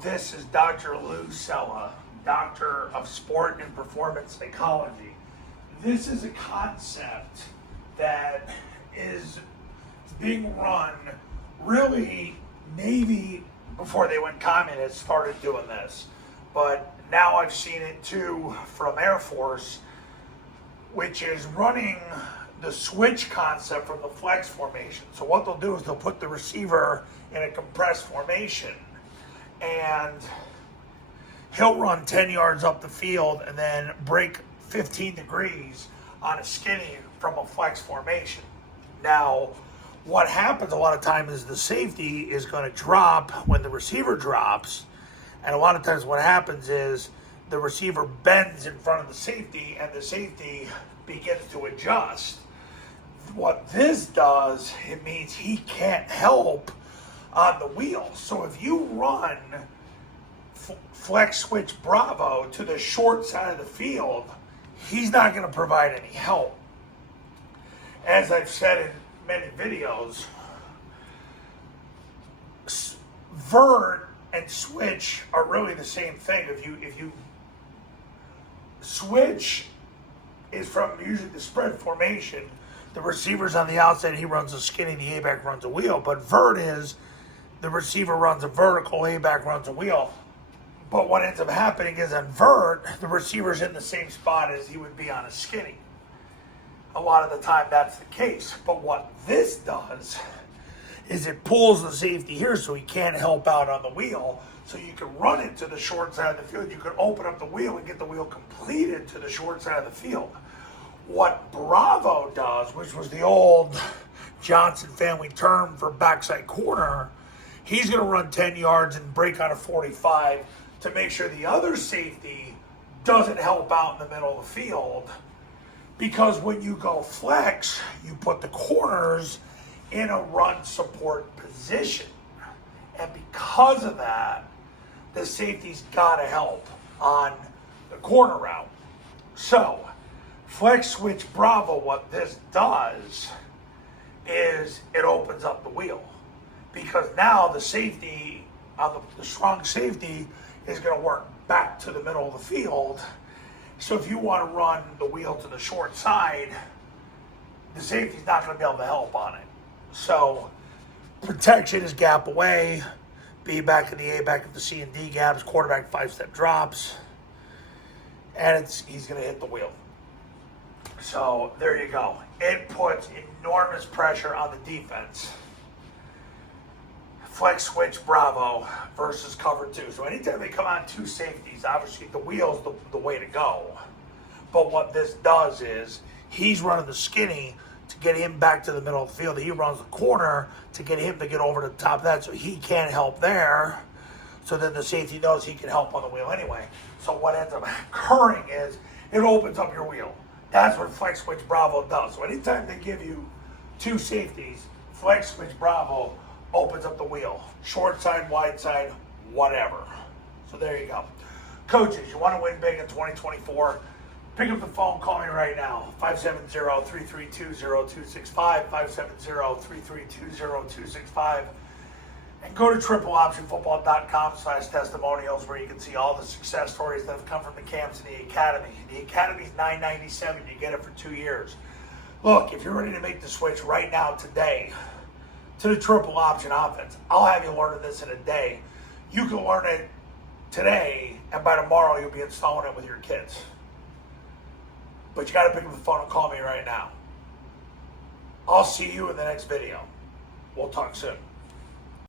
This is Dr. Lou Cella, Doctor of Sport and Performance Psychology. This is a concept that is being run, really, Navy, before they went communist, started doing this. But now I've seen it too from Air Force, which is running the switch concept from the flex formation. So what they'll do is they'll put the receiver in a compressed formation, and he'll run 10 yards up the field and then break 15 degrees on a skinny from a flex formation. Now, what happens a lot of times is the safety is going to drop when the receiver drops, and a lot of times what happens is the receiver bends in front of the safety and the safety begins to adjust. What this does, it means he can't help on the wheel. So if you run flex switch Bravo to the short side of the field, he's not going to provide any help. As I've said in many videos, vert and switch are really the same thing. If you switch is from usually the spread formation, the receiver's on the outside, he runs a skinny, the A-back runs a wheel. But vert is the receiver runs a vertical, A-back runs a wheel. But what ends up happening is on vert, the receiver's in the same spot as he would be on a skinny. A lot of the time that's the case. But what this does is it pulls the safety here so he can't help out on the wheel. So you can run it to the short side of the field. You can open up the wheel and get the wheel completed to the short side of the field. What Bravo does, which was the old Johnson family term for backside corner, he's going to run 10 yards and break on a 45 to make sure the other safety doesn't help out in the middle of the field. Because when you go flex, you put the corners in a run support position. And because of that, the safety's got to help on the corner route. So, flex switch Bravo, what this does is it opens up the wheel. Because now the safety, the strong safety, is going to work back to the middle of the field. So if you want to run the wheel to the short side, the safety's not going to be able to help on it. So protection is gap away, B back in the A back of the C and D gaps, quarterback 5-step drops, and he's going to hit the wheel. So there you go. It puts enormous pressure on the defense. Flex switch Bravo versus cover 2. So anytime they come on two safeties, obviously the wheel's the way to go. But what this does is he's running the skinny to get him back to the middle of the field. He runs the corner to get him to get over to the top of that so he can't help there. So then the safety knows he can help on the wheel anyway. So what ends up occurring is it opens up your wheel. That's what flex switch Bravo does. So anytime they give you two safeties, flex switch Bravo opens up the wheel. Short side, wide side, whatever. So there you go. Coaches, you want to win big in 2024? Pick up the phone, call me right now. 570-332-0265, 570-332-0265. And go to tripleoptionfootball.com/testimonials where you can see all the success stories that have come from the camps in the academy. The academy's $997. You get it for 2 years. Look, if you're ready to make the switch right now today to the triple option offense, I'll have you learn this in a day. You can learn it today, and by tomorrow you'll be installing it with your kids. But you got to pick up the phone and call me right now. I'll see you in the next video. We'll talk soon.